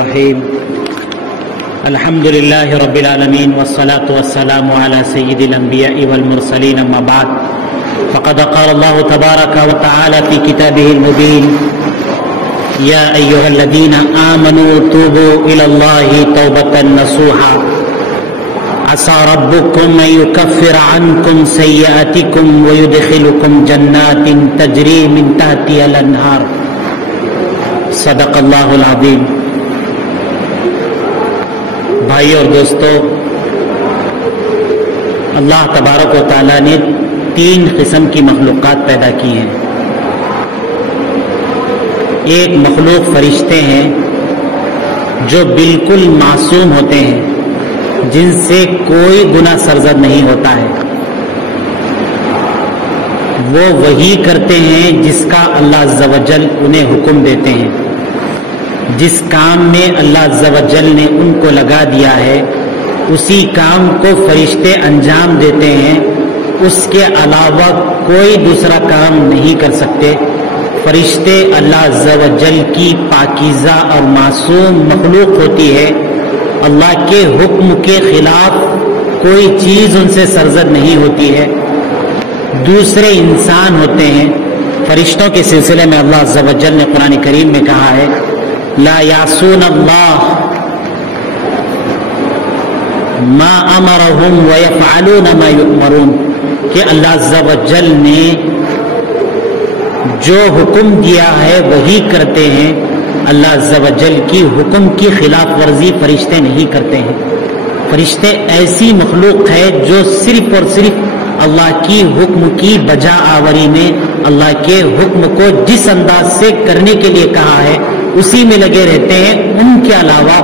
الرحيم الحمد لله رب العالمين والصلاة والسلام على سيد الأنبياء والمرسلين أما بعد فقد قال الله تبارك وتعالى في كتابه المبين يا أيها الذين آمنوا توبوا إلى الله توبة نصوحا عسى ربكم أن يكفر عنكم سيئاتكم ويدخلكم جنات تجري من تحتها الأنهار صدق اللہ العظیم۔ بھائی اور دوستو، اللہ تبارک و تعالیٰ نے 3 قسم کی مخلوقات پیدا کی ہیں۔ ایک مخلوق فرشتے ہیں جو بالکل معصوم ہوتے ہیں، جن سے کوئی گناہ سرزد نہیں ہوتا ہے، وہ وہی کرتے ہیں جس کا اللہ عز و جل انہیں حکم دیتے ہیں۔ جس کام میں اللہ عز و جل نے ان کو لگا دیا ہے اسی کام کو فرشتے انجام دیتے ہیں، اس کے علاوہ کوئی دوسرا کام نہیں کر سکتے۔ فرشتے اللہ عز و جل کی پاکیزہ اور معصوم مخلوق ہوتی ہے، اللہ کے حکم کے خلاف کوئی چیز ان سے سرزد نہیں ہوتی ہے۔ دوسرے انسان ہوتے ہیں، فرشتوں کے سلسلے میں اللہ عز و جل نے قرآن کریم میں کہا ہے لا یعصون اللہ ما امرهم ویفعلون ما یؤمرون، کہ اللہ عز و جل نے جو حکم دیا ہے وہی کرتے ہیں۔ اللہ عز و جل کی حکم کی خلاف ورزی فرشتے نہیں کرتے ہیں۔ فرشتے ایسی مخلوق ہے جو صرف اور صرف اللہ کی حکم کی بجا آوری میں اللہ کے حکم کو جس انداز سے کرنے کے لیے کہا ہے اسی میں لگے رہتے ہیں۔ ان کے علاوہ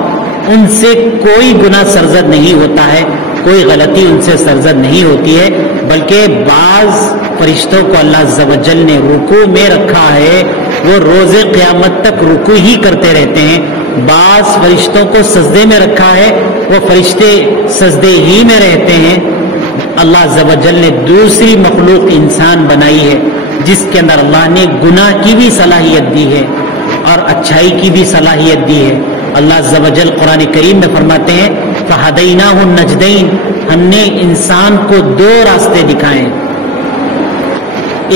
ان سے کوئی گناہ سرزد نہیں ہوتا ہے، کوئی غلطی ان سے سرزد نہیں ہوتی ہے، بلکہ بعض فرشتوں کو اللہ عز و جل نے رکوع میں رکھا ہے، وہ روز قیامت تک رکوع ہی کرتے رہتے ہیں۔ بعض فرشتوں کو سجدے میں رکھا ہے، وہ فرشتے سجدے ہی میں رہتے ہیں۔ اللہ عز و جل نے دوسری مخلوق انسان بنائی ہے جس کے اندر اللہ نے گناہ کی بھی صلاحیت دی ہے اور اچھائی کی بھی صلاحیت دی ہے۔ اللہ عز و جل قرآن کریم میں فرماتے ہیں فَهَدَيْنَاهُ النَّجْدَيْنِ، ہم نے انسان کو 2 راستے دکھائے۔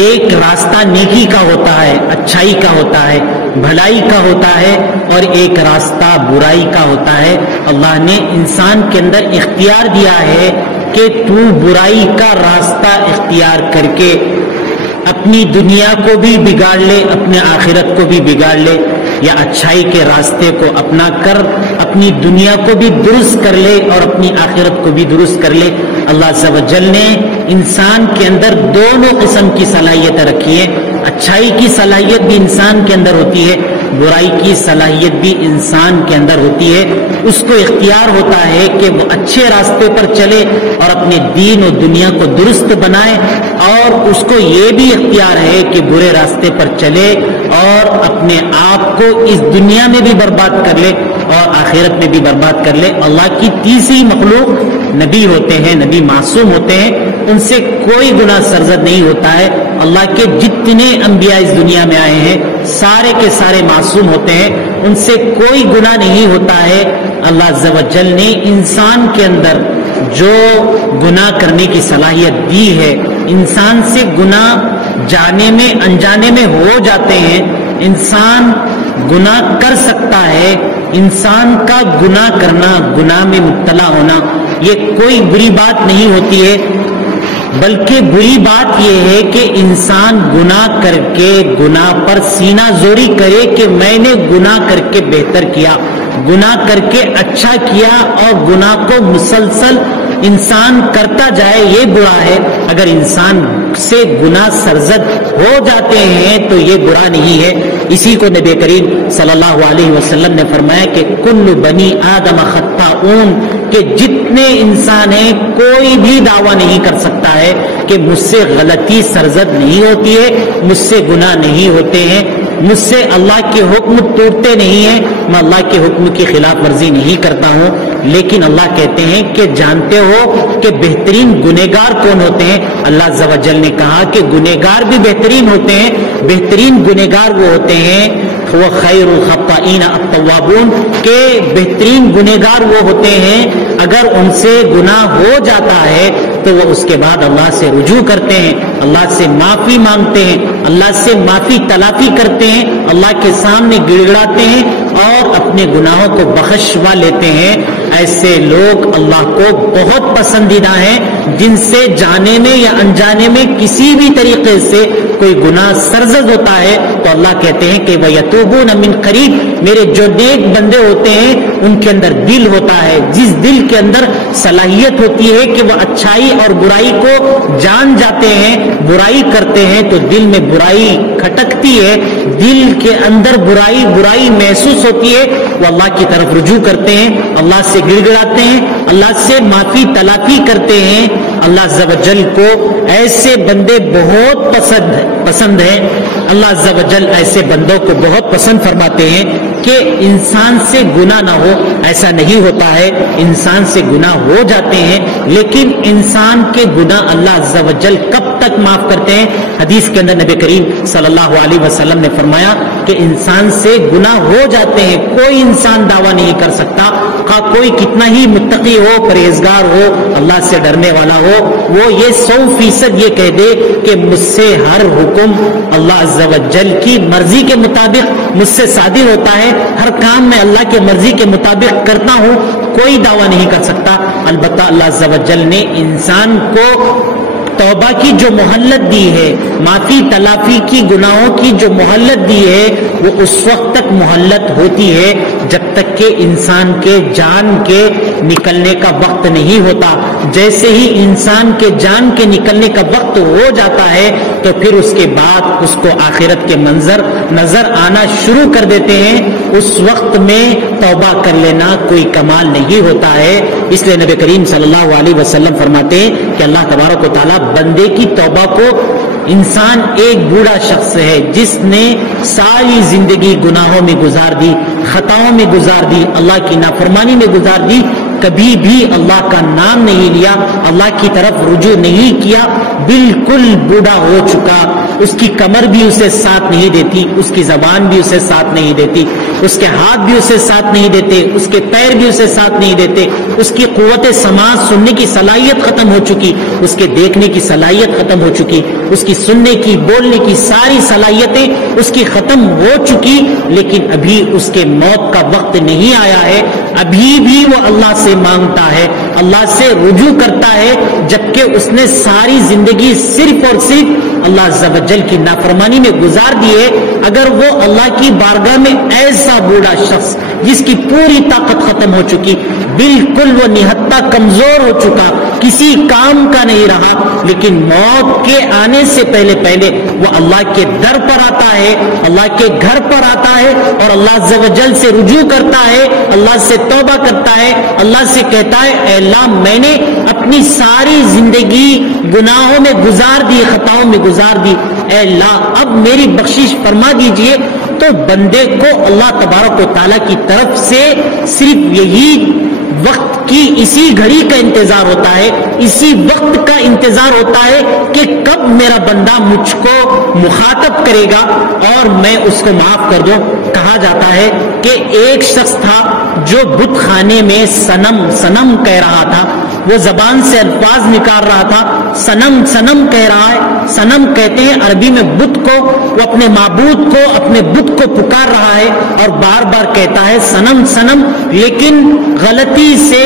ایک راستہ نیکی کا ہوتا ہے، اچھائی کا ہوتا ہے، بھلائی کا ہوتا ہے، اور ایک راستہ برائی کا ہوتا ہے۔ اللہ نے انسان کے اندر اختیار دیا ہے کہ تو برائی کا راستہ اختیار کر کے اپنی دنیا کو بھی بگاڑ لے، اپنے آخرت کو بھی بگاڑ لے، یا اچھائی کے راستے کو اپنا کر اپنی دنیا کو بھی درست کر لے اور اپنی آخرت کو بھی درست کر لے۔ اللہ عز و جل نے انسان کے اندر دونوں قسم کی صلاحیتیں رکھی ہیں۔ اچھائی کی صلاحیت بھی انسان کے اندر ہوتی ہے، برائی کی صلاحیت بھی انسان کے اندر ہوتی ہے۔ اس کو اختیار ہوتا ہے کہ وہ اچھے راستے پر چلے اور اپنے دین و دنیا کو درست بنائے، اور اس کو یہ بھی اختیار ہے کہ برے راستے پر چلے اور اپنے آپ کو اس دنیا میں بھی برباد کر لے اور آخرت میں بھی برباد کر لے۔ اللہ کی تیسری مخلوق نبی ہوتے ہیں، نبی معصوم ہوتے ہیں، ان سے کوئی گناہ سرزد نہیں ہوتا ہے۔ اللہ کے جتنے انبیاء اس دنیا میں آئے ہیں سارے کے سارے معصوم ہوتے ہیں، ان سے کوئی گناہ نہیں ہوتا ہے۔ اللہ عز و جل نے انسان کے اندر جو گناہ کرنے کی صلاحیت دی ہے، انسان سے گناہ جانے میں انجانے میں ہو جاتے ہیں۔ انسان گناہ کر سکتا ہے، انسان کا گناہ کرنا، گناہ میں مبتلا ہونا یہ کوئی بری بات نہیں ہوتی ہے، بلکہ بری بات یہ ہے کہ انسان گناہ کر کے گناہ پر سینہ زوری کرے کہ میں نے گناہ کر کے بہتر کیا، گناہ کر کے اچھا کیا، اور گناہ کو مسلسل انسان کرتا جائے، یہ برا ہے۔ اگر انسان سے گناہ سرزد ہو جاتے ہیں تو یہ برا نہیں ہے۔ اسی کو نبی کریم صلی اللہ علیہ وسلم نے فرمایا کہ کل بنی آدم خطاؤن، کہ جتنے انسان ہیں کوئی بھی دعویٰ نہیں کر سکتا ہے کہ مجھ سے غلطی سرزد نہیں ہوتی ہے، مجھ سے گناہ نہیں ہوتے ہیں، مجھ سے اللہ کے حکم ٹوٹتے نہیں ہیں، میں اللہ کے حکم کی خلاف ورزی نہیں کرتا ہوں۔ لیکن اللہ کہتے ہیں کہ جانتے ہو کہ بہترین گنہگار کون ہوتے ہیں؟ اللہ عز و جل نے کہا کہ گنہگار بھی بہترین ہوتے ہیں۔ بہترین گنہگار وہ ہوتے ہیں وہ خیر الخطائین التوابون کہ بہترین گنہگار وہ ہوتے ہیں اگر ان سے گناہ ہو جاتا ہے تو وہ اس کے بعد اللہ سے رجوع کرتے ہیں، اللہ سے معافی مانگتے ہیں، اللہ سے معافی تلافی کرتے ہیں، اللہ کے سامنے گڑ گڑاتے ہیں اور اپنے گناہوں کو بخشوا لیتے ہیں۔ ایسے لوگ اللہ کو بہت پسندیدہ ہیں، جن سے جانے میں یا انجانے میں کسی بھی طریقے سے کوئی گناہ سرزد ہوتا ہے تو اللہ کہتے ہیں کہ وَيَتُوبُونَ مِنْ قَرِيبٍ، میرے جو نیک بندے ہوتے ہیں ان کے اندر دل ہوتا ہے، جس دل کے اندر صلاحیت ہوتی ہے کہ وہ اچھائی اور برائی کو جان جاتے ہیں، برائی کرتے ہیں تو دل میں برائی کھٹکتی ہے، دل کے اندر برائی محسوس ہوتی ہے، وہ اللہ کی طرف رجوع کرتے ہیں، اللہ سے گڑ گڑاتے ہیں، اللہ سے معافی تلافی کرتے ہیں۔ اللہ عز و جل کو ایسے بندے بہت پسند ہیں، اللہ عز و جل ایسے بندوں کو بہت پسند فرماتے ہیں کہ انسان سے گناہ نہ ہو، ایسا نہیں ہوتا ہے، انسان سے گناہ ہو جاتے ہیں، لیکن انسان کے گناہ اللہ عز و جل کب تک معاف کرتے ہیں؟ حدیث کے اندر نبی کریم صلی اللہ علیہ وسلم نے فرمایا کہ انسان سے گناہ ہو جاتے ہیں، کوئی انسان دعویٰ نہیں کر سکتا، خواہ کوئی کتنا ہی متقی ہو، پرہیزگار ہو، اللہ سے ڈرنے والا ہو، وہ یہ 100% یہ کہہ دے کہ مجھ سے ہر حکم اللہ عز و جل کی مرضی کے مطابق مجھ سے صادر ہوتا ہے، ہر کام میں اللہ کے مرضی کے مطابق کرتا ہوں، کوئی دعویٰ نہیں کر سکتا۔ البتہ اللہ عز و جل نے انسان کو توبہ کی جو مہلت دی ہے، معافی تلافی کی، گناہوں کی جو مہلت دی ہے، وہ اس وقت تک مہلت ہوتی ہے جب تک کہ انسان کے جان کے نکلنے کا وقت نہیں ہوتا۔ جیسے ہی انسان کے جان کے نکلنے کا وقت ہو جاتا ہے تو پھر اس کے بعد اس کو آخرت کے منظر نظر آنا شروع کر دیتے ہیں، اس وقت میں توبہ کر لینا کوئی کمال نہیں ہوتا ہے۔ اس لیے نبی کریم صلی اللہ علیہ وسلم فرماتے ہیں کہ اللہ تبارک و تعالیٰ بندے کی توبہ کو، انسان ایک بوڑھا شخص ہے جس نے ساری زندگی گناہوں میں گزار دی، خطاؤں میں گزار دی، اللہ کی نافرمانی میں گزار دی، کبھی بھی اللہ کا نام نہیں لیا، اللہ کی طرف رجوع نہیں کیا، بالکل بوڑھا ہو چکا، اس کی کمر بھی اسے ساتھ نہیں دیتی، اس کی زبان بھی اسے ساتھ نہیں دیتی، اس کے ہاتھ بھی اسے ساتھ نہیں دیتے، اس کے پیر بھی اسے ساتھ نہیں دیتے، اس کی قوت سماعت سننے کی صلاحیت ختم ہو چکی، اس کے دیکھنے کی صلاحیت ختم ہو چکی، اس کی سننے کی، بولنے کی ساری صلاحیتیں اس کی ختم ہو چکی، لیکن ابھی اس کے موت کا وقت نہیں آیا ہے، ابھی بھی وہ اللہ سے مانگتا ہے، اللہ سے رجوع کرتا ہے، جبکہ اس نے ساری زندگی صرف اور صرف اللہ عز و جل کی نافرمانی میں گزار دی ہے۔ اگر وہ اللہ کی بارگاہ میں ایسا بوڑھا شخص جس کی پوری طاقت ختم ہو چکی، بالکل وہ نہتا کمزور ہو چکا، کسی کام کا نہیں رہا، لیکن موت کے آنے سے پہلے وہ اللہ کے در پر آتا ہے، اللہ کے گھر پر آتا ہے اور اللہ عز و جل سے رجوع کرتا ہے، اللہ سے توبہ کرتا ہے، اللہ سے کہتا ہے اے اللہ میں نے اپنی ساری زندگی گناہوں میں گزار دی، خطاؤں میں گزار دی، اے اللہ اب میری بخشش فرما دیجئے۔ تو بندے کو اللہ تبارک و تعالیٰ کی طرف سے صرف یہی وقت کی اسی گھڑی کا انتظار ہوتا ہے، اسی وقت کا انتظار ہوتا ہے کہ کب میرا بندہ مجھ کو مخاطب کرے گا اور میں اس کو معاف کر دوں۔ کہا جاتا ہے کہ ایک شخص تھا جو بت خانے میں سنم کہہ رہا تھا، وہ زبان سے الفاظ نکال رہا تھا، سنم کہہ رہا ہے، سنم کہتے ہیں عربی میں بت کو، وہ اپنے معبود کو، اپنے بت کو پکار رہا ہے اور بار بار کہتا ہے سنم، لیکن غلطی سے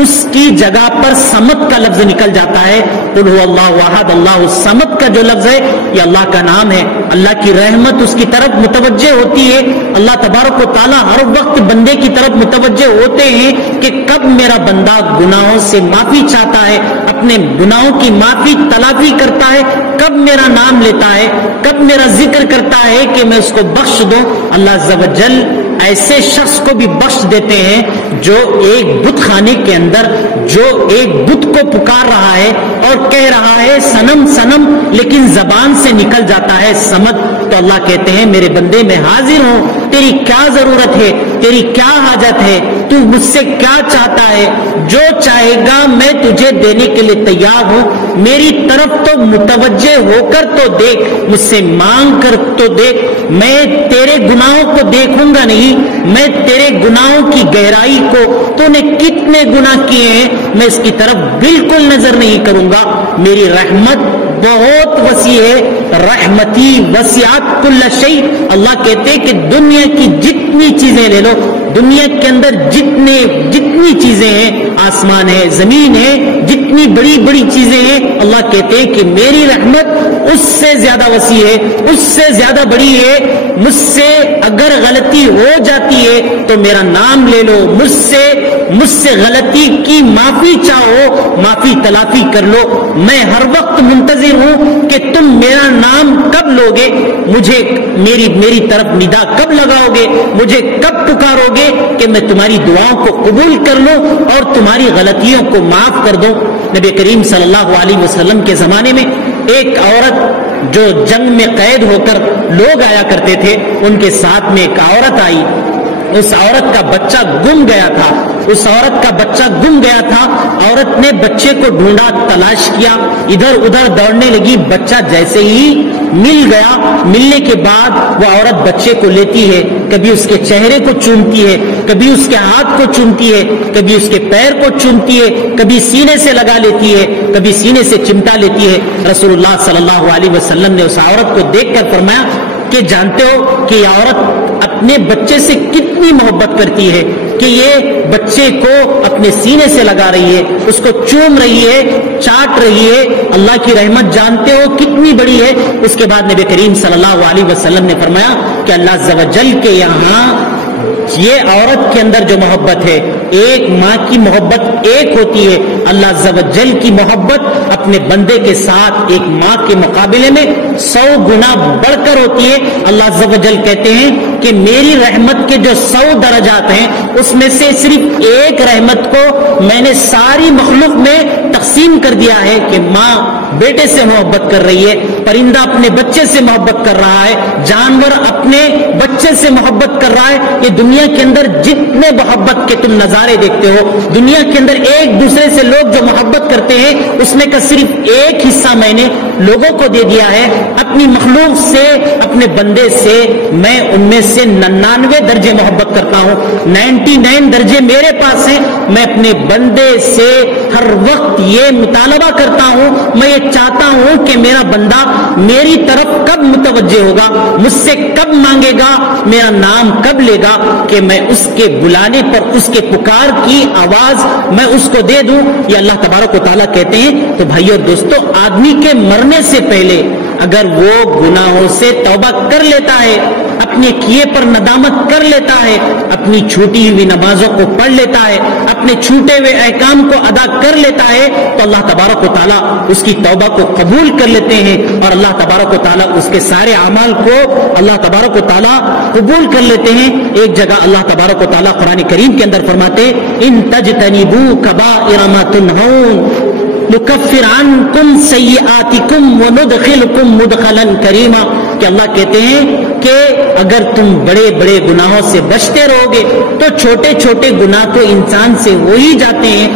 اس کی جگہ پر سمت کا لفظ نکل جاتا ہے۔ قل هو اللہ احد اللہ الصمد کا جو لفظ ہے یہ اللہ کا نام ہے، اللہ کی رحمت اس کی طرف متوجہ ہوتی ہے، اللہ تبارک و تعالیٰ ہر وقت بندے کی طرف متوجہ ہوتے ہیں کہ کب میرا بندہ گناہوں سے معافی چاہتا ہے، اپنے گناہوں کی معافی تلافی کرتا ہے، کب میرا نام لیتا ہے، کب میرا ذکر کرتا ہے کہ میں اس کو بخش دوں۔ اللہ عز و جل ایسے شخص کو بھی بخش دیتے ہیں جو ایک بت خانے کے اندر جو ایک بت کو پکار رہا ہے اور کہہ رہا ہے صنم صنم، لیکن زبان سے نکل جاتا ہے سمد، تو اللہ کہتے ہیں میرے بندے میں حاضر ہوں، تیری کیا ضرورت ہے، تیری کیا حاجت ہے، تو مجھ سے کیا چاہتا ہے، جو چاہے گا میں تجھے دینے کے لیے تیار ہوں، میری طرف تو متوجہ ہو کر تو دیکھ، مجھ سے مانگ کر تو دیکھ، میں تیرے گناہوں کو دیکھوں گا نہیں، میں تیرے گناہوں کی گہرائی کو، تو نے کتنے گناہ کیے ہیں میں اس کی طرف بالکل نظر نہیں کروں گا، میری رحمت بہت وسیع ہے، رحمتی وسعت کل شیء، اللہ کہتے کہ دنیا کی جتنی چیزیں لے لو، دنیا کے اندر جتنی چیزیں ہیں، آسمان ہے، زمین ہے، جتنی بڑی بڑی چیزیں ہیں، اللہ کہتے ہیں کہ میری رحمت اس سے زیادہ وسیع ہے، اس سے زیادہ بڑی ہے، مجھ سے اگر غلطی ہو جاتی ہے تو میرا نام لے لو، مجھ سے غلطی کی معافی چاہو، معافی تلافی کر لو، میں ہر وقت منتظر ہوں کہ تم میرا نام کب لوگے، مجھے میری طرف ندا کب لگاؤ گے، مجھے کب پکارو گے کہ میں تمہاری دعاؤں کو قبول کر لوں اور تمہاری غلطیوں کو معاف کر دوں۔ نبی کریم صلی اللہ علیہ وسلم کے زمانے میں ایک عورت جو جنگ میں قید ہو کر لوگ آیا کرتے تھے، ان کے ساتھ میں ایک عورت آئی، اس عورت کا بچہ گم گیا تھا، اس عورت کا بچہ گم گیا تھا، عورت نے بچے کو ڈھونڈا، تلاش کیا، ادھر ادھر دوڑنے لگی، بچہ جیسے ہی مل گیا، ملنے کے بعد وہ عورت بچے کو لیتی ہے، کبھی اس کے چہرے کو چومتی ہے، کبھی اس کے ہاتھ کو چومتی ہے، کبھی اس کے پیر کو چومتی ہے، کبھی سینے سے لگا لیتی ہے، کبھی سینے سے چمٹا لیتی ہے۔ رسول اللہ صلی اللہ علیہ وسلم نے اس عورت کو دیکھ کر فرمایا کہ جانتے ہو کہ یہ عورت اپنے بچے سے کتنی محبت کرتی ہے کہ یہ بچے کو اپنے سینے سے لگا رہی ہے، اس کو چوم رہی ہے، چاٹ رہی ہے، اللہ کی رحمت جانتے ہو کتنی بڑی ہے۔ اس کے بعد نبی کریم صلی اللہ علیہ وسلم نے فرمایا کہ اللہ عز و جل کے یہاں یہ عورت کے اندر جو محبت ہے، ایک ماں کی محبت ایک ہوتی ہے، اللہ عز و جل کی محبت اپنے بندے کے ساتھ ایک ماں کے مقابلے میں 100 گنا بڑھ کر ہوتی ہے۔ اللہ عز و جل کہتے ہیں کہ میری رحمت کے جو 100 درجات ہیں، اس میں سے صرف ایک رحمت کو میں نے ساری مخلوق میں تقسیم کر دیا ہے کہ ماں بیٹے سے محبت کر رہی ہے، پرندہ اپنے بچے سے محبت کر رہا ہے، جانور اپنے بچے سے محبت کر رہا ہے۔ یہ دنیا کے اندر جتنے محبت کے تم نظارے دیکھتے ہو، دنیا کے اندر ایک دوسرے سے لوگ جو محبت کرتے ہیں، اس میں کا صرف ایک حصہ میں نے لوگوں کو دے دیا ہے۔ اپنی مخلوق سے، اپنے بندے سے میں ان میں سے 99 درجے محبت کرتا ہوں، 99 درجے میرے پاس ہیں۔ میں اپنے بندے سے ہر وقت یہ مطالبہ کرتا ہوں، میں یہ چاہتا ہوں کہ میرا بندہ میری طرف کب متوجہ ہوگا، مجھ سے کب مانگے گا، میرا نام کب لے گا کہ میں اس کے بلانے پر، اس کے پکار کی آواز میں اس کو دے دوں۔ یہ اللہ تبارک و تعالیٰ کہتے ہیں۔ تو بھائیو اور دوستو، آدمی کے مرنے سے پہلے اگر وہ گناہوں سے توبہ کر لیتا ہے، اپنے کیے پر ندامت کر لیتا ہے، اپنی چھوٹی ہوئی نمازوں کو پڑھ لیتا ہے، اپنے چھوٹے ہوئے احکام کو ادا کر لیتا ہے، تو اللہ تبارک و تعالیٰ اس کی توبہ کو قبول کر لیتے ہیں، اور اللہ تبارک و تعالیٰ اس کے سارے اعمال کو اللہ تبارک و تعالیٰ قبول کر لیتے ہیں۔ ایک جگہ اللہ تبارک و تعالیٰ قرآن کریم کے اندر فرماتے ان تجتنبوا کبائر ما تنہون نکفر عنکم سیئاتکم وندخلکم مدخلا کریما، کہ اللہ کہتے ہیں کہ اگر تم بڑے بڑے گناہوں سے بچتے رہو گے تو چھوٹے چھوٹے گناہ تو انسان سے ہو ہی جاتے ہیں،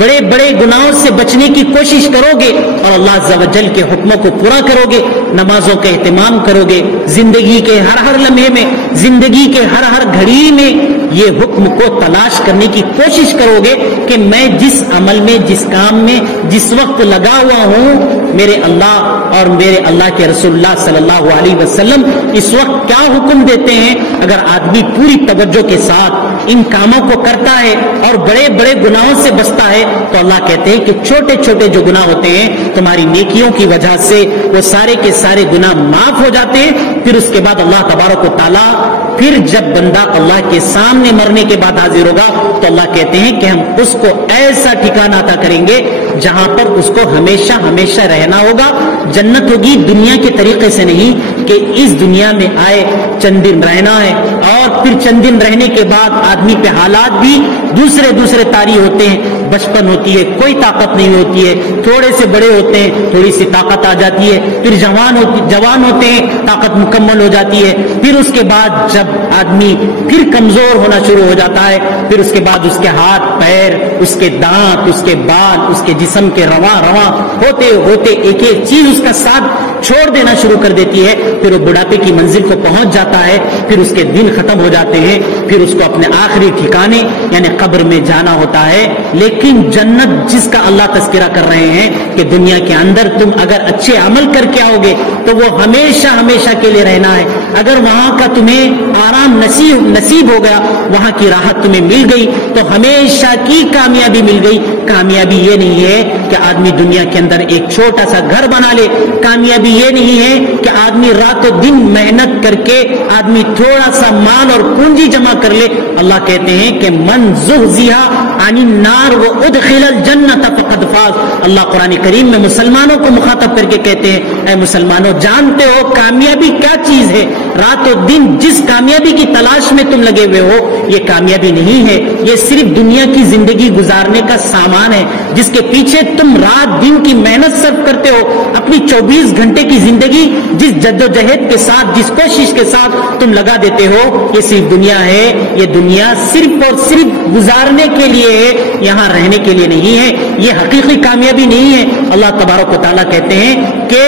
بڑے بڑے گناہوں سے بچنے کی کوشش کرو گے اور اللہ عز و جل کے حکموں کو پورا کرو گے، نمازوں کا اہتمام کرو گے، زندگی کے ہر لمحے میں، زندگی کے ہر گھڑی میں یہ حکم کو تلاش کرنے کی کوشش کرو گے کہ میں جس عمل میں، جس کام میں، جس وقت لگا ہوا ہوں، میرے اللہ اور میرے اللہ کے رسول اللہ صلی اللہ علیہ وسلم اس وقت کیا حکم دیتے ہیں۔ اگر آدمی پوری توجہ کے ساتھ ان کاموں کو کرتا ہے اور بڑے بڑے گناہوں سے بچتا ہے تو اللہ کہتے ہیں کہ چھوٹے چھوٹے جو گناہ ہوتے ہیں تمہاری نیکیوں کی وجہ سے وہ سارے کے سارے گناہ معاف ہو جاتے ہیں۔ پھر اس کے بعد اللہ تبارک و تعالیٰ پھر جب بندہ اللہ کے سامنے مرنے کے بعد حاضر ہوگا تو اللہ کہتے ہیں کہ ہم اس کو ایسا ٹھکانہ عطا کریں گے جہاں پر اس کو ہمیشہ ہمیشہ رہنا ہوگا۔ جنت ہوگی دنیا کے طریقے سے نہیں کہ اس دنیا میں آئے چند دن رہنا ہے اور اور پھر چند دن رہنے کے بعد آدمی پہ حالات بھی دوسرے طاری ہوتے ہیں. بچپن ہوتی ہے کوئی طاقت نہیں ہوتی ہے, تھوڑے سے بڑے ہوتے ہیں تھوڑی سی طاقت آ جاتی ہے, پھر جوان ہوتے ہیں طاقت مکمل ہو جاتی ہے, پھر اس کے بعد جب آدمی پھر کمزور ہونا شروع ہو جاتا ہے, پھر اس کے بعد اس کے ہاتھ پیر, اس کے دانت, اس کے بال, اس کے جسم کے رواں ہوتے ہوتے ایک ایک چیز اس کا ساتھ چھوڑ دینا شروع کر دیتی ہے. پھر وہ بڑھاپے کی منزل کو پہنچ جاتا ہے, پھر اس کے دن ختم ہو جاتے ہیں, پھر اس کو اپنے آخری ٹھکانے یعنی قبر میں جانا ہوتا ہے. لیکن جنت جس کا اللہ تذکرہ کر رہے ہیں کہ دنیا کے اندر تم اگر اچھے عمل کر کے آؤ گے تو وہ ہمیشہ کے لیے رہنا ہے. اگر وہاں کا تمہیں آرام نصیب ہو گیا, وہاں کی راحت تمہیں مل گئی تو ہمیشہ کی کامیابی مل گئی. کامیابی یہ نہیں ہے کہ آدمی دنیا کے اندر ایک چھوٹا سا گھر بنا لے, کامیابی یہ نہیں ہے کہ آدمی رات و دن محنت کر کے آدمی تھوڑا سا مال اور پونجی جمع کر لے. اللہ کہتے ہیں کہ من زحزح عن النار وادخل الجنۃ فقد فاز. اللہ قرآن کریم میں مسلمانوں کو مخاطب کر کے کہتے ہیں اے مسلمانوں, جانتے ہو کامیابی کیا چیز ہے؟ رات و دن جس کامیابی کی تلاش میں تم لگے ہوئے ہو یہ کامیابی نہیں ہے, یہ صرف دنیا کی زندگی گزارنے کا سامان ہے جس کے پیچھے تم رات دن کی محنت صرف کرتے ہو. اپنی 24 گھنٹے کی زندگی جس جدوجہد کے ساتھ, جس کوشش کے ساتھ تم لگا دیتے ہو, یہ صرف دنیا ہے. یہ دنیا صرف اور صرف گزارنے کے لیے ہے, یہاں رہنے کے لیے نہیں ہے. یہ حقیقی کامیابی نہیں ہے. اللہ تبارک و تعالیٰ کہتے ہیں کہ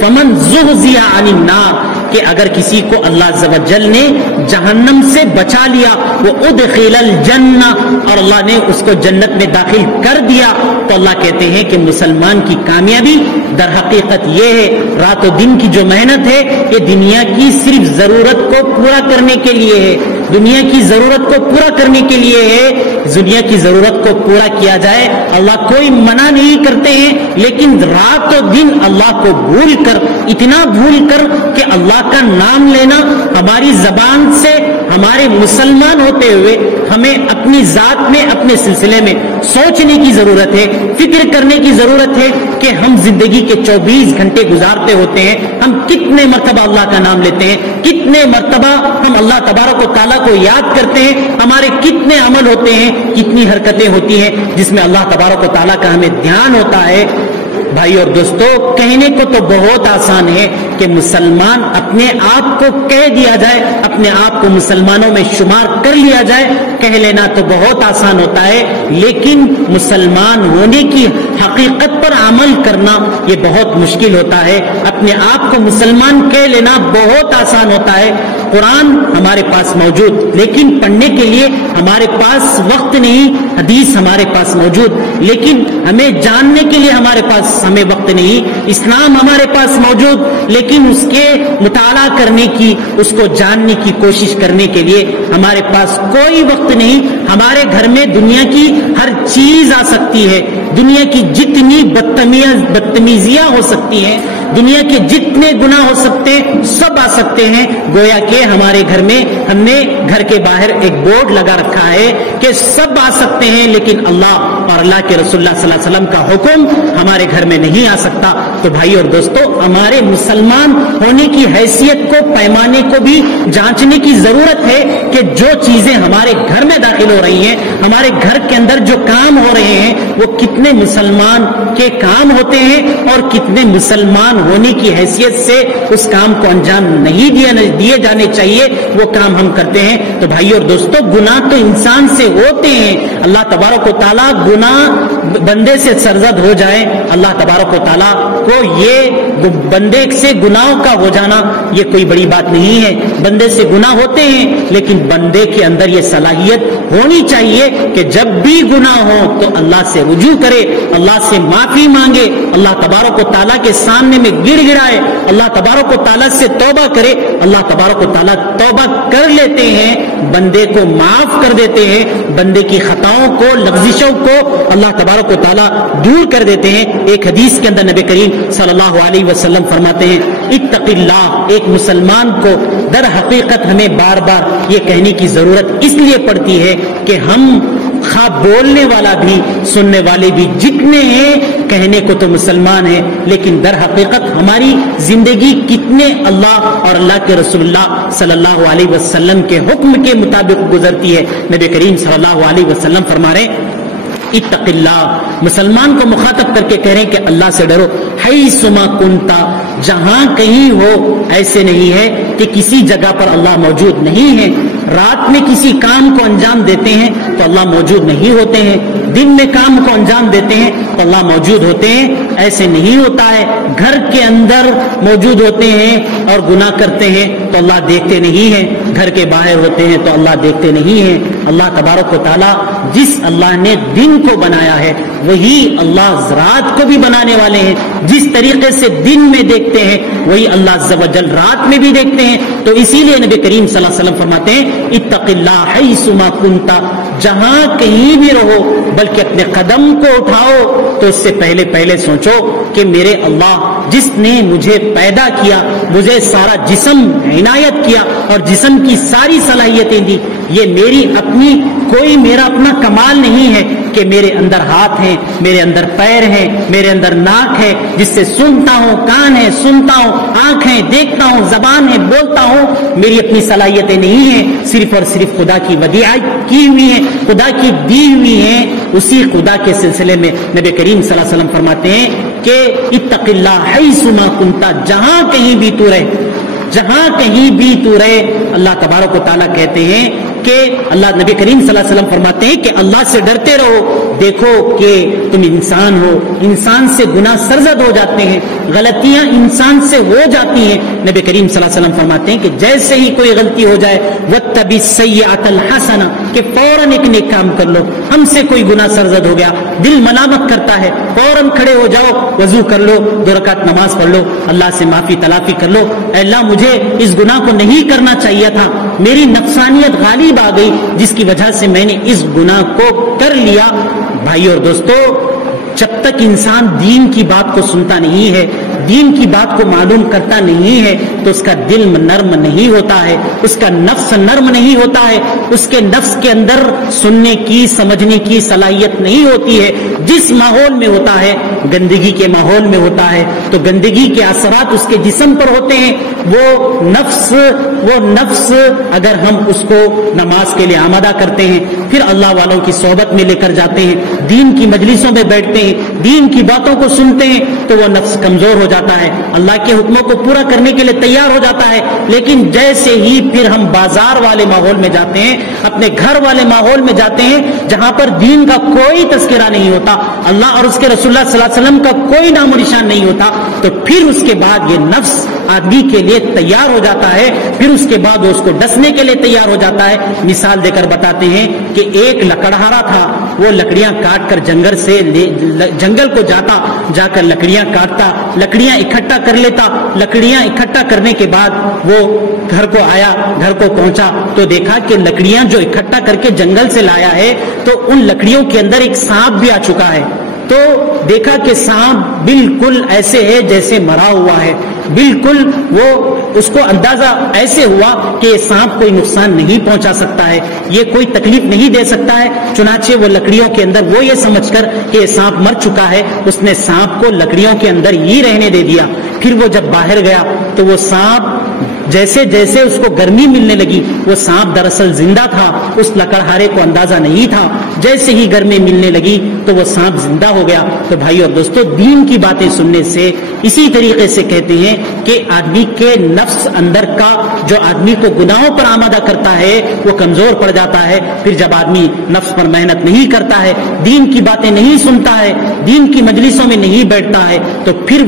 فمن زحزح عن النار, کہ اگر کسی کو اللہ عز و جل نے جہنم سے بچا لیا, وہ ادخل الجنہ, اور اللہ نے اس کو جنت میں داخل کر دیا, تو اللہ کہتے ہیں کہ مسلمان کی کامیابی در حقیقت یہ ہے رات و دن کی جو محنت ہے یہ دنیا کی صرف ضرورت کو پورا کرنے کے لیے ہے. دنیا کی ضرورت کو پورا کرنے کے لیے ہے. دنیا کی ضرورت کو پورا کیا جائے, اللہ کوئی منع نہیں کرتے ہیں, لیکن رات و دن اللہ کو بھول کر, اتنا بھول کر کہ اللہ کا نام لینا ہماری زبان سے, ہمارے مسلمان ہوتے ہوئے ہمیں اپنی ذات میں, اپنے سلسلے میں سوچنے کی ضرورت ہے, فکر کرنے کی ضرورت ہے کہ ہم زندگی کے 24 گھنٹے گزارتے ہوتے ہیں, ہم کتنے مرتبہ اللہ کا نام لیتے ہیں, کتنے مرتبہ ہم اللہ تبارک و تعالیٰ کو یاد کرتے ہیں, ہمارے کتنے عمل ہوتے ہیں, کتنی حرکتیں ہوتی ہیں جس میں اللہ تبارک و تعالیٰ کا ہمیں دھیان ہوتا ہے. بھائی اور دوستو, کہنے کو تو بہت آسان ہے کہ مسلمان اپنے آپ کو کہہ دیا جائے, اپنے آپ کو مسلمانوں میں شمار کر لیا جائے, کہہ لینا تو بہت آسان ہوتا ہے, لیکن مسلمان ہونے کی حقیقت پر عمل کرنا یہ بہت مشکل ہوتا ہے. اپنے آپ کو مسلمان کہہ لینا بہت آسان ہوتا ہے. قرآن ہمارے پاس موجود, لیکن پڑھنے کے لیے ہمارے پاس وقت نہیں. حدیث ہمارے پاس موجود, لیکن ہمیں جاننے کے لیے ہمارے پاس ہمیں وقت نہیں. اسلام ہمارے پاس موجود, لیکن اس کے مطالعہ کرنے کی, اس کو جاننے کی کوشش کرنے کے لیے ہمارے پاس کوئی وقت نہیں. ہمارے گھر میں دنیا کی ہر چیز آ سکتی ہے, دنیا کی جتنی بدتمیزیاں ہو سکتی ہیں, دنیا کے جتنے گناہ ہو سکتے ہیں سب آ سکتے ہیں. گویا کہ ہمارے گھر میں ہم نے گھر کے باہر ایک بورڈ لگا رکھا ہے کہ سب آ سکتے ہیں, لیکن اللہ اور اللہ کے رسول اللہ صلی اللہ علیہ وسلم کا حکم ہمارے گھر میں نہیں آ سکتا. تو بھائی اور دوستو, ہمارے مسلمان ہونے کی حیثیت کو, پیمانے کو بھی جانچنے کی ضرورت ہے کہ جو چیزیں ہمارے گھر میں داخل ہو رہی ہیں, ہمارے گھر کے اندر جو کام ہو رہے ہیں, وہ کتنے مسلمان کے کام ہوتے ہیں اور کتنے مسلمان ہونے کی حیثیت سے اس کام کو انجام نہیں دیے جانے چاہیے, وہ کام ہم کرتے ہیں. تو بھائی اور دوستو, گناہ تو انسان سے ہوتے ہیں. اللہ تبارک و تعالیٰ گناہ بندے سے سرزد ہو جائے, اللہ تبارک و تعالیٰ کو یہ بندے سے گناہوں کا ہو جانا یہ کوئی بڑی بات نہیں ہے. بندے سے گناہ ہوتے ہیں, لیکن بندے کے اندر یہ صلاحیت ہونی چاہیے کہ جب بھی گناہ ہو تو اللہ سے رجوع کرے, اللہ سے معافی مانگے, اللہ تبارک و تعالیٰ کے سامنے میں گڑ گڑائے, اللہ تبارک و تعالیٰ سے توبہ کرے. اللہ تبارک و تعالیٰ توبہ کر لیتے ہیں, بندے کو معاف کر دیتے ہیں, بندے کی خطاؤں کو, لغزشوں کو اللہ تبارک و تعالیٰ دور کر دیتے ہیں. ایک حدیث کے اندر نبی کریم صلی اللہ علیہ وسلم فرماتے ہیں اتق اللہ. ایک مسلمان کو در حقیقت ہمیں بار بار یہ کہنے کی ضرورت اس لیے پڑتی ہے کہ ہم خواہ بولنے والا بھی سننے والے بھی جتنے ہیں کہنے کو تو مسلمان ہیں، لیکن در حقیقت ہماری زندگی کتنے اللہ اور اللہ کے رسول اللہ صلی اللہ علیہ وسلم کے حکم کے مطابق گزرتی ہے۔ نبی کریم صلی اللہ علیہ وسلم فرما رہے ہیں اتق اللہ، مسلمان کو مخاطب کر کے کہہ رہے ہیں کہ اللہ سے ڈرو، حیثما کنتا، جہاں کہیں ہو، ایسے نہیں ہے کہ کسی جگہ پر اللہ موجود نہیں ہے۔ رات میں کسی کام کو انجام دیتے ہیں تو اللہ موجود نہیں ہوتے ہیں، دن میں کام کو انجام دیتے ہیں تو اللہ موجود ہوتے ہیں، ایسے نہیں ہوتا ہے۔ گھر کے اندر موجود ہوتے ہیں اور گناہ کرتے ہیں تو اللہ دیکھتے نہیں ہیں، گھر کے باہر ہوتے ہیں تو اللہ دیکھتے نہیں ہیں۔ اللہ تبارک و تعالی جس اللہ نے دن کو بنایا ہے وہی اللہ رات کو بھی بنانے والے ہیں۔ جس طریقے سے دن میں دیکھتے ہیں وہی اللہ عز و جل رات میں بھی دیکھتے ہیں۔ تو اسی لیے نبی کریم صلی اللہ علیہ وسلم فرماتے ہیں اتق اللہ حیثما کنتا، جہاں کہیں بھی رہو بلکہ اپنے قدم کو اٹھاؤ تو اس سے پہلے سوچو کہ میرے اللہ جس نے مجھے پیدا کیا، مجھے سارا جسم عنایت کیا اور جسم کی ساری صلاحیتیں دی، یہ میری اپنی کوئی میرا اپنا کمال نہیں ہے کہ میرے اندر ہاتھ ہیں، میرے اندر پیر ہیں، میرے اندر ناک ہے جس سے سنتا ہوں، کان ہے سنتا ہوں، آنکھ ہے دیکھتا ہوں، زبان ہے بولتا ہوں، میری اپنی صلاحیتیں نہیں ہیں، صرف اور صرف خدا کی ودیعت کی ہوئی ہیں، خدا کی دی ہوئی ہیں۔ اسی خدا کے سلسلے میں نبی کریم صلی اللہ علیہ وسلم فرماتے ہیں کہ اتق اللہ حیثما کنتا، جہاں کہیں بھی تو رہے، جہاں کہیں بھی تو رہے، اللہ تبارک و تعالیٰ کہتے ہیں کہ اللہ نبی کریم صلی اللہ علیہ وسلم فرماتے ہیں کہ اللہ سے ڈرتے رہو، دیکھو کہ تم انسان ہو، انسان سے گناہ سرزد ہو جاتے ہیں، غلطیاں انسان سے ہو جاتی ہیں۔ نبی کریم صلی اللہ علیہ وسلم فرماتے ہیں کہ جیسے ہی کوئی غلطی ہو جائے وَاتَّبِعِ السَّيِّئَةَ الْحَسَنَةَ، کہ فوراً ایک نیک کام کر لو۔ ہم سے کوئی گناہ سرزد ہو گیا، دل ملامت کرتا ہے، فوراً کھڑے ہو جاؤ، وضو کر لو، 2 رکعت نماز پڑھ لو، اللہ سے معافی تلافی کر لو، اے اللہ مجھے اس گناہ کو نہیں کرنا چاہیے تھا، میری نفسانیت غالب آ گئی جس کی وجہ سے میں نے اس گناہ کو کر لیا۔ بھائی اور دوستو، جب تک انسان دین کی بات کو سنتا نہیں ہے، دین کی بات کو معلوم کرتا نہیں ہے تو اس کا دل نرم نہیں ہوتا ہے، اس کا نفس نرم نہیں ہوتا ہے، اس کے نفس کے اندر سننے کی سمجھنے کی صلاحیت نہیں ہوتی ہے۔ جس ماحول میں ہوتا ہے، گندگی کے ماحول میں ہوتا ہے تو گندگی کے اثرات اس کے جسم پر ہوتے ہیں۔ وہ نفس اگر ہم اس کو نماز کے لیے آمادہ کرتے ہیں، پھر اللہ والوں کی صحبت میں لے کر جاتے ہیں، دین کی مجلسوں میں بیٹھتے ہیں، دین کی باتوں کو سنتے ہیں تو وہ نفس کمزور ہو جاتا ہے، اللہ کے حکموں کو پورا کرنے کے لیے تیار ہو جاتا ہے۔ لیکن جیسے ہی پھر ہم بازار والے ماحول میں جاتے ہیں، اپنے گھر والے ماحول میں جاتے ہیں جہاں پر دین کا کوئی تذکرہ نہیں ہوتا، اللہ اور اس کے رسول اللہ صلی اللہ علیہ وسلم کا کوئی نام و نشان نہیں ہوتا، تو پھر اس کے بعد یہ نفس آدمی کے لیے تیار ہو جاتا ہے، پھر اس کے بعد وہ اس کو ڈسنے کے لیے تیار ہو جاتا ہے۔ مثال دے کر بتاتے ہیں کہ ایک لکڑہارا تھا، وہ لکڑیاں کاٹ کر جنگل کو جا کر لکڑیاں کاٹتا، لکڑیاں اکٹھا کر لیتا، لکڑیاں اکٹھا کرنے کے بعد وہ گھر کو آیا، گھر کو پہنچا تو دیکھا کہ لکڑیاں جو اکٹھا کر کے جنگل سے لایا ہے تو ان لکڑیوں کے اندر ایک سانپ بھی آ چکا ہے۔ تو دیکھا کہ سانپ بالکل ایسے ہے جیسے مرا ہوا ہے، بالکل وہ اس کو اندازہ ایسے ہوا کہ یہ سانپ کوئی نقصان نہیں پہنچا سکتا ہے، یہ کوئی تکلیف نہیں دے سکتا ہے، چنانچہ وہ لکڑیوں کے اندر وہ یہ سمجھ کر کہ یہ سانپ مر چکا ہے، اس نے سانپ کو لکڑیوں کے اندر ہی رہنے دے دیا۔ پھر وہ جب باہر گیا تو وہ سانپ جیسے جیسے اس کو گرمی ملنے لگی، وہ سانپ دراصل زندہ تھا، اس لکڑہارے کو اندازہ نہیں تھا، جیسے ہی گرمی ملنے لگی تو وہ سانپ زندہ ہو گیا۔ تو بھائی اور دوستو، دین کی باتیں سننے سے اسی طریقے سے کہتے ہیں کہ آدمی کے نفس اندر کا جو آدمی کو گناہوں پر آمادہ کرتا ہے وہ کمزور پڑ جاتا ہے۔ پھر جب آدمی نفس پر محنت نہیں کرتا ہے، دین کی باتیں نہیں سنتا ہے، دین کی مجلسوں میں نہیں بیٹھتا ہے، تو پھر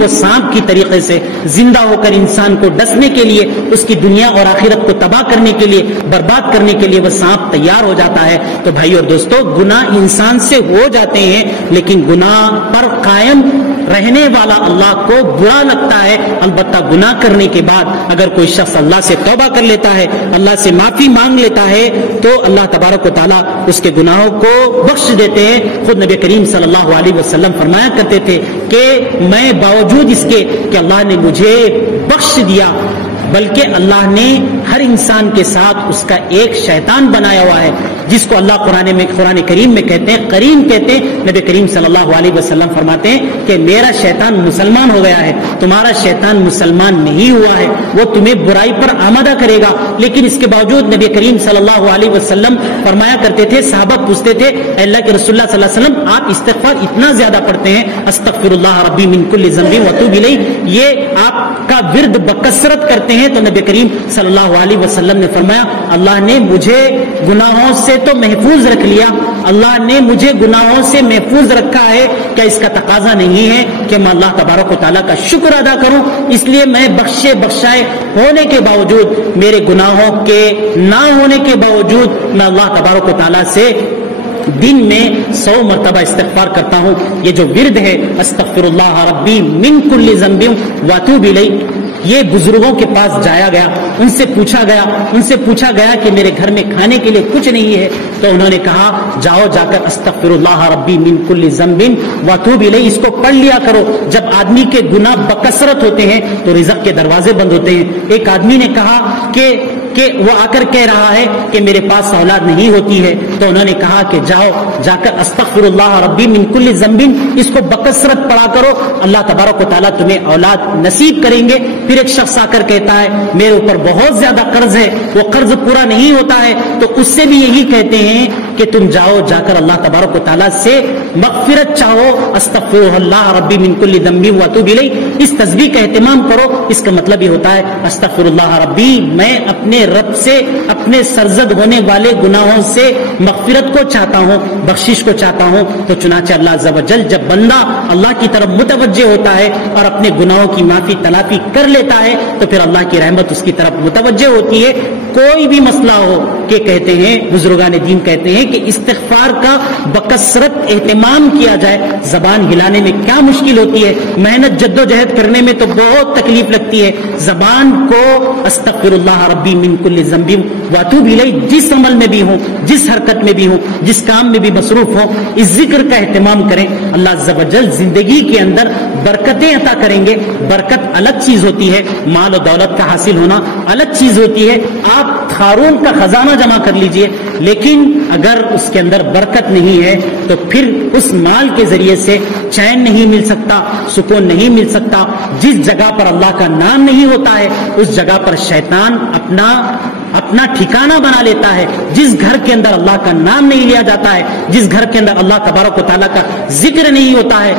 وہ سانپ کی طریقے سے زندہ ہو کر انسان کو ڈسنے کے لیے، اس کی دنیا اور آخرت کو تباہ کرنے کے لیے، برباد کرنے کے لیے وہ سانپ تیار ہو جاتا ہے۔ تو بھائی اور دوستو، گناہ انسان سے ہو جاتے ہیں لیکن گناہ پر قائم رہنے والا اللہ کو برا لگتا ہے۔ البتہ گناہ کرنے کے بعد اگر کوئی شخص اللہ سے توبہ کر لیتا ہے، اللہ سے معافی مانگ لیتا ہے تو اللہ تبارک و تعالیٰ اس کے گناہوں کو بخش دیتے ہیں۔ خود نبی کریم صلی اللہ علیہ وسلم فرمایا کرتے تھے کہ میں باوجود اس کے کہ اللہ نے مجھے بخش دیا، بلکہ اللہ نے ہر انسان کے ساتھ اس کا ایک شیطان بنایا ہوا ہے، جس کو اللہ قرآن کریم میں کہتے ہیں قرین کہتے ہیں۔ نبی کریم صلی اللہ علیہ وسلم فرماتے ہیں کہ میرا شیطان مسلمان ہو گیا ہے، تمہارا شیطان مسلمان نہیں ہوا ہے، وہ تمہیں برائی پر آمادہ کرے گا۔ لیکن اس کے باوجود نبی کریم صلی اللہ علیہ وسلم فرمایا کرتے تھے، صحابہ پوچھتے تھے اللہ کے رسول اللہ صلی اللہ علیہ وسلم آپ استغفار اتنا زیادہ پڑھتے ہیں، استغفر اللہ ربی من کل ذنب واتوب الیہ، یہ آپ کا ورد بکثرت کرتے ہیں؟ تو نبی کریم صلی اللہ علیہ وسلم نے فرمایا اللہ نے مجھے گناہوں سے تو محفوظ رکھ لیا، اللہ نے مجھے گناہوں سے محفوظ رکھا ہے، کیا اس کا تقاضا نہیں ہے کہ میں اللہ تبارک و تعالیٰ کا شکر ادا کروں؟ اس لیے میں بخشائے ہونے کے باوجود، میرے گناہوں کے نہ ہونے کے باوجود، میں اللہ تبارک و تعالیٰ سے دن میں 100 مرتبہ استغفار کرتا ہوں۔ یہ جو ورد ہے استغفر اللہ ربی من کل ذنب واتوب الیہ، یہ بزرگوں کے پاس جایا گیا، ان سے پوچھا گیا کہ میرے گھر میں کھانے کے لیے کچھ نہیں ہے، تو انہوں نے کہا جاؤ جا کر استغفر اللہ ربی من کل ذنب واتوب الیہ، اس کو پڑھ لیا کرو۔ جب آدمی کے گناہ بکثرت ہوتے ہیں تو رزق کے دروازے بند ہوتے ہیں۔ ایک آدمی نے کہا کہ وہ آ کر کہہ رہا ہے کہ میرے پاس اولاد نہیں ہوتی ہے، تو انہوں نے کہا کہ جاؤ جا کر استغفر اللہ ربی من کل ذنب، اس کو بکثرت پڑھا کرو، اللہ تبارک و تعالیٰ تمہیں اولاد نصیب کریں گے۔ پھر ایک شخص آ کر کہتا ہے میرے اوپر بہت زیادہ قرض ہے، وہ قرض پورا نہیں ہوتا ہے، تو اس سے بھی یہی کہتے ہیں کہ تم جاؤ جا کر اللہ تبارک و تعالیٰ سے مغفرت چاہو، استغفر اللہ ربی من کل ذنب واتوب الیہ، اس تسبیح کا اہتمام کرو۔ اس کا مطلب یہ ہوتا ہے استغفر اللہ ربی، میں اپنے رب سے اپنے سرزد ہونے والے گناہوں سے مغفرت کو چاہتا ہوں، بخشش کو چاہتا ہوں۔ تو چنانچہ اللہ عز و جل جب بندہ اللہ کی طرف متوجہ ہوتا ہے اور اپنے گناہوں کی معافی تلافی کر لیتا ہے تو پھر اللہ کی رحمت اس کی طرف متوجہ ہوتی ہے۔ کوئی بھی مسئلہ ہو کہ کہتے ہیں بزرگان دین کہتے ہیں کہ استغفار کا بکثرت اہتمام کیا جائے۔ زبان ہلانے میں کیا مشکل ہوتی ہے، محنت جد و جہد کرنے میں تو بہت تکلیف لگتی ہے، زبان کو استغفر اللہ ربی من کل ذنب واتوب الیہ، جس عمل میں بھی ہوں، جس حرکت میں بھی ہوں، جس کام میں بھی مصروف ہوں، اس ذکر کا اہتمام کریں۔ اللہ عز و جل زندگی کے اندر برکتیں عطا کریں گے۔ برکت الگ چیز ہوتی ہے، مال و دولت کا حاصل ہونا الگ چیز ہوتی ہے۔ آپ قارون کا خزانہ جمع کر لیجئے، لیکن اگر اس کے اندر برکت نہیں ہے تو پھر اس مال کے ذریعے سے چین نہیں مل سکتا، سکون نہیں مل سکتا۔ جس جگہ پر اللہ کا نام نہیں ہوتا ہے اس جگہ پر شیطان اپنا ٹھکانہ بنا لیتا ہے۔ جس گھر کے اندر اللہ کا نام نہیں لیا جاتا ہے، جس گھر کے اندر اللہ تبارک و تعالیٰ کا ذکر نہیں ہوتا ہے،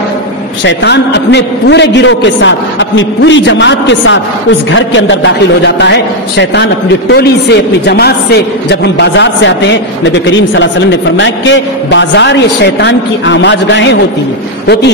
شیطان اپنے پورے گروہ کے ساتھ، اپنی پوری جماعت کے ساتھ اس گھر کے اندر داخل ہو جاتا ہے۔ شیطان اپنی ٹولی سے، اپنی جماعت سے، جب ہم بازار سے آتے ہیں، نبی کریم صلی اللہ علیہ وسلم نے فرمایا کہ بازار یہ شیطان کی آماج گاہیں ہوتی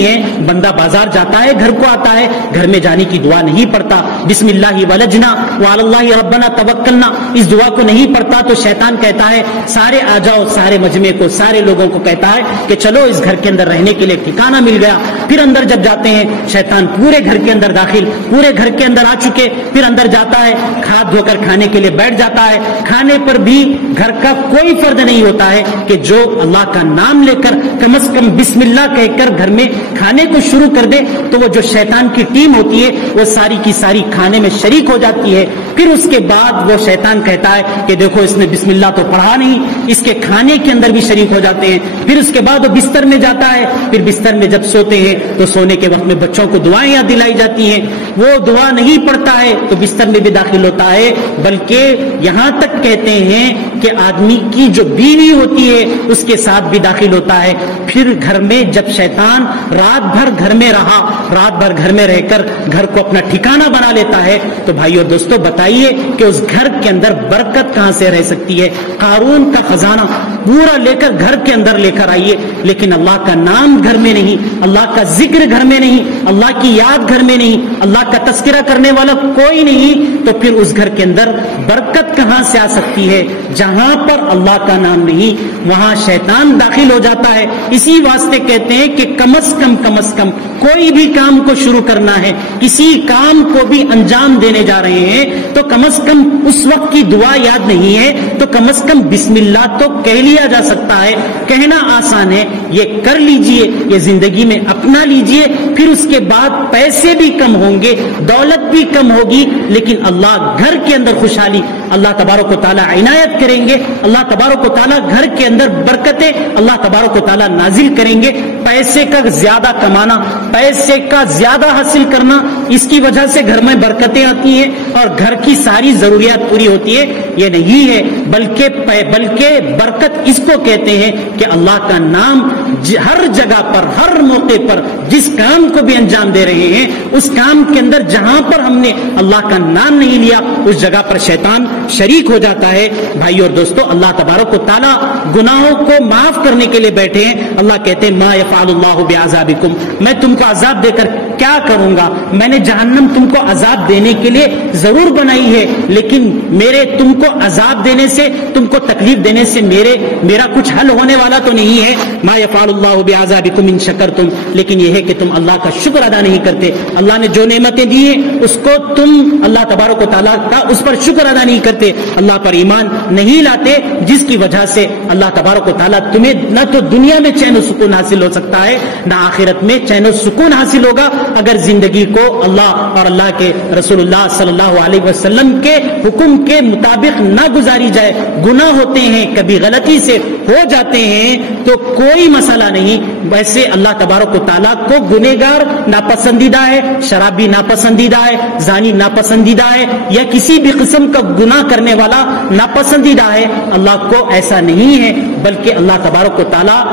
ہیں۔ بندہ بازار جاتا ہے، گھر کو آتا ہے، گھر میں جانے کی دعا نہیں پڑھتا، بسم اللہ ولجنا وعلی اللہ ربنا توکلنا، اس دعا کو نہیں پڑھتا تو شیطان کہتا ہے سارے آ جاؤ، سارے مجمع کو، سارے لوگوں کو کہتا ہے کہ چلو اس گھر کے اندر رہنے کے لیے ٹھکانہ مل گیا۔ پھر اندر جب جاتے ہیں شیطان پورے گھر کے اندر داخل، پورے گھر کے اندر آ چکے، پھر اندر جاتا ہے، ہاتھ دھو کر کھانے کے لیے بیٹھ جاتا ہے۔ کھانے پر بھی گھر کا کوئی فرد نہیں ہوتا ہے کہ جو اللہ کا نام لے کر کم از کم بسم اللہ کہہ کر گھر میں کھانے کو شروع کر دے، تو وہ جو شیطان کی ٹیم ہوتی ہے وہ ساری کی ساری کھانے میں شریک ہو جاتی ہے۔ پھر اس کے بعد وہ شیطان کہتا ہے کہ دیکھو اس نے بسم اللہ تو پڑھا نہیں، اس کے کھانے کے اندر بھی شریک ہو جاتے ہیں۔ پھر اس کے بعد وہ بستر میں جاتا ہے، پھر بستر میں جب سوتے ہیں تو سونے کے وقت میں بچوں کو دعائیں یاد دلائی جاتی ہیں، وہ دعا نہیں پڑھتا ہے تو بستر میں بھی داخل ہوتا ہے، بلکہ یہاں تک کہتے ہیں کہ آدمی کی جو بیوی ہوتی ہے اس کے ساتھ بھی داخل ہوتا ہے۔ پھر گھر میں جب شیطان رات بھر گھر میں رہا، رات بھر گھر میں رہ کر گھر کو اپنا ٹھکانہ بنا لیتا ہے، تو بھائیو دوستو بتائیے کہ اس گھر کے اندر برکت کہاں سے رہ سکتی ہے؟ قارون کا خزانہ پورا لے کر گھر کے اندر لے کر آئیے، لیکن اللہ کا نام گھر میں نہیں، اللہ کا ذکر گھر میں نہیں، اللہ کی یاد گھر میں نہیں، اللہ کا تذکرہ کرنے والا کوئی نہیں، تو پھر اس گھر کے اندر برکت کہاں سے آ سکتی ہے؟ جہاں پر اللہ کا نام نہیں وہاں شیطان داخل ہو جاتا ہے۔ اسی واسطے کہتے ہیں کہ کم از کم کوئی بھی کام کو شروع کرنا ہے، کسی کام کو بھی انجام دینے جا رہے ہیں تو کم از کم اس وقت کی دعا یاد نہیں ہے تو کم از کم بسم اللہ تو کہہ لیا جا سکتا ہے۔ کہنا آسان ہے، یہ کر لیجئے، یہ زندگی میں اپنا لیجئے. پھر اس کے بعد پیسے بھی کم ہوں گے، دولت بھی کم ہوگی، لیکن اللہ گھر کے اندر خوشحالی اللہ تبارک و تعالیٰ عنایت کریں گے. اللہ تبارک و تعالیٰ گھر کے اندر برکتیں اللہ تبارک و تعالیٰ نازل کریں گے. پیسے کا زیادہ کمانا، پیسے کا زیادہ حاصل کرنا، اس کی وجہ سے گھر میں برکتیں آتی ہیں اور گھر کی ساری ضروریات پوری ہوتی ہے، یہ نہیں ہے. بلکہ برکت اس کو کہتے ہیں کہ اللہ کا نام ہر جگہ پر، ہر موقع پر جس کام کو بھی انجام دے رہے ہیں، اس کام کے اندر جہاں پر ہم نے اللہ کا نام نہیں لیا، اس جگہ پر شیطان شریک ہو جاتا ہے. بھائی اور دوستو، اللہ تبارک و تعالیٰ گناہوں کو معاف کرنے کے لیے بیٹھے ہیں. اللہ کہتے ہیں ما یفعل اللہ بعذابکم، میں تم کو عذاب دے کر کیا کروں گا؟ میں نے جہنم تم کو عذاب دینے کے لیے ضرور بنائی ہے، لیکن میرے تم کو عذاب دینے سے، تم کو تکلیف دینے سے میرا کچھ حل ہونے والا تو نہیں ہے. ما یفعل اللہ بعذابکم ان شکرتم، لیکن یہ ہے کہ تم اللہ کا شکر ادا نہیں کرتے. اللہ نے جو نعمتیں دی ہیں اس کو تم اللہ تبارک و تعالیٰ کا اس پر شکر ادا نہیں کرتے، اللہ پر ایمان نہیں لاتے، جس کی وجہ سے اللہ تبارک و تعالیٰ تمہیں نہ تو دنیا میں چین و سکون حاصل ہو سکتا ہے، نہ آخرت میں چین و سکون حاصل ہوگا اگر زندگی کو اللہ اور اللہ کے رسول اللہ صلی اللہ علیہ وسلم کے حکم کے مطابق نہ گزاری جائے. گناہ ہوتے ہیں، کبھی غلطی سے ہو جاتے ہیں تو کوئی مسئلہ نہیں. ویسے اللہ تبارک و تعالیٰ کو گنہگار ناپسندیدہ ہے، شرابی ناپسندیدہ ہے، زانی ناپسندیدہ ہے، یا کسی بھی قسم کا گناہ کرنے والا ناپسندیدہ ہے. اللہ کو ایسا نہیں ہے، بلکہ اللہ تبارک و تعالیٰ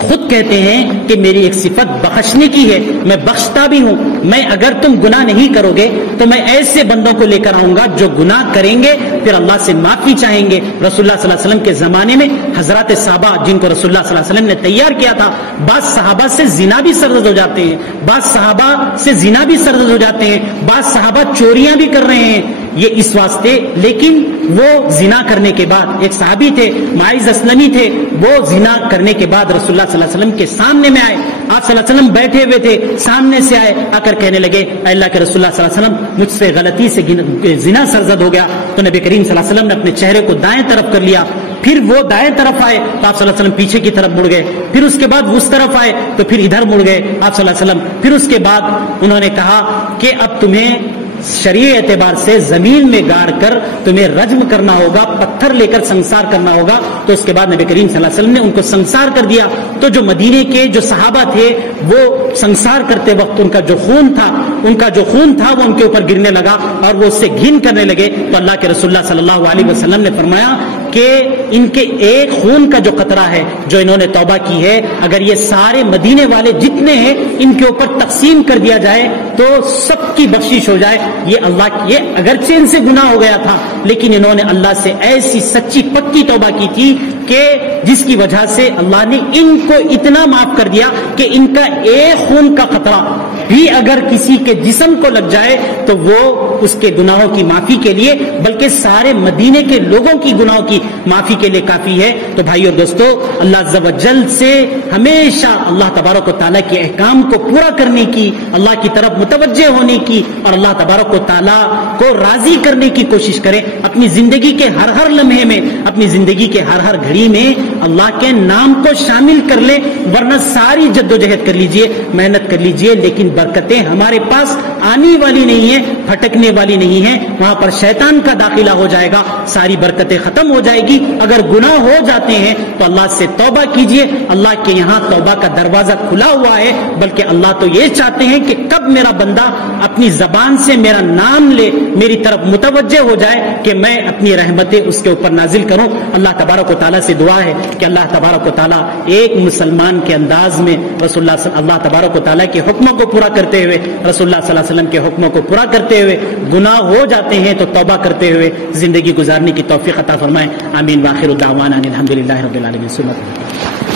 خود کہتے ہیں کہ میری ایک صفت بخشنے کی ہے، میں بخشتا بھی ہوں. میں اگر تم گناہ نہیں کرو گے تو میں ایسے بندوں کو لے کر آؤں گا جو گناہ کریں گے پھر اللہ سے معافی چاہیں گے. رسول اللہ صلی اللہ علیہ وسلم کے زمانے میں حضرات صحابہ جن کو رسول اللہ صلی اللہ علیہ وسلم نے تیار کیا تھا، بعض صحابہ سے زنا بھی سرزد ہو جاتے ہیں، بعض صحابہ سے زنا بھی سرزد ہو جاتے ہیں، بعض صحابہ چوریاں بھی کر رہے ہیں. یہ اس واسطے، لیکن وہ زنا کرنے کے بعد، ایک صحابی تھے معاذ اسلمی تھے، وہ زنا کرنے کے بعد رسول اللہ صلی اللہ علیہ وسلم کے سامنے میں آئے. آپ صلی اللہ علیہ وسلم بیٹھے ہوئے تھے، سامنے سے آئے، آ کر کہنے لگے اے اللہ کے رسول اللہ صلی اللہ علیہ وسلم، مجھ سے غلطی سے زنا سرزد ہو گیا. تو نبی کریم صلی اللہ علیہ وسلم نے اپنے چہرے کو دائیں طرف کر لیا. پھر وہ دائیں طرف آئے تو آپ صلی اللہ علیہ وسلم پیچھے کی طرف مڑ گئے. پھر اس کے بعد اس طرف آئے تو پھر ادھر مڑ گئے آپ صلی اللہ علیہ وسلم. پھر اس کے بعد انہوں نے کہا کہ اب تمہیں شرعی اعتبار سے زمین میں گاڑ کر تمہیں رجم کرنا ہوگا، پتھر لے کر سنسار کرنا ہوگا. تو اس کے بعد نبی کریم صلی اللہ علیہ وسلم نے ان کو سنسار کر دیا. تو جو مدینے کے جو صحابہ تھے وہ سنسار کرتے وقت ان کا جو خون تھا وہ ان کے اوپر گرنے لگا اور وہ اس سے گھن کرنے لگے. تو اللہ کے رسول اللہ صلی اللہ علیہ وسلم نے فرمایا کہ ان کے ایک خون کا جو قطرہ ہے جو انہوں نے توبہ کی ہے، اگر یہ سارے مدینے والے جتنے ہیں ان کے اوپر تقسیم کر دیا جائے تو سب کی بخشش ہو جائے. یہ اگرچہ ان سے گناہ ہو گیا تھا لیکن انہوں نے اللہ سے ایسی سچی پکی توبہ کی تھی کہ جس کی وجہ سے اللہ نے ان کو اتنا معاف کر دیا کہ ان کا ایک خون کا قطرہ بھی اگر کسی کے جسم کو لگ جائے تو وہ اس کے گناہوں کی معافی کے لیے، بلکہ سارے مدینے کے لوگوں کی گناہوں کی معافی کے لیے کافی ہے. تو بھائی اور دوستو، اللہ عز و جل سے ہمیشہ اللہ تبارک و تعالیٰ کے احکام کو پورا کرنے کی، اللہ کی طرف متوجہ ہونے کی اور اللہ تبارک و تعالیٰ کو راضی کرنے کی کوشش کریں. اپنی زندگی کے ہر لمحے میں، اپنی زندگی کے ہر گھڑی میں اللہ کے نام کو شامل کر لیں، ورنہ ساری جدوجہد کر لیجئے، محنت کر لیجئے، لیکن برکتیں ہمارے پاس آنے والی نہیں ہیں، پھٹکنے والی نہیں ہیں. وہاں پر شیطان کا داخلہ ہو جائے گا، ساری برکتیں ختم ہو جائے گی. اگر گناہ ہو جاتے ہیں تو اللہ سے توبہ کیجئے. اللہ کے یہاں توبہ کا دروازہ کھلا ہوا ہے، بلکہ اللہ تو یہ چاہتے ہیں کہ کب میرا بندہ اپنی زبان سے میرا نام لے، میری طرف متوجہ ہو جائے کہ میں اپنی رحمتیں اس کے اوپر نازل کروں. اللہ تبارک و تعالیٰ سے دعا ہے کہ اللہ تبارک و تعالیٰ ایک مسلمان کے انداز میں اللہ تبارک و تعالیٰ کے حکموں کو پورا کرتے ہوئے، رسول اللہ صلی اللہ علیہ وسلم کے حکموں کو پورا کرتے ہوئے، گناہ ہو جاتے ہیں تو توبہ کرتے ہوئے زندگی گزارنے کی توفیق عطا فرمائے. آمین. وآخر دعوانا الحمدللہ رب العالمین.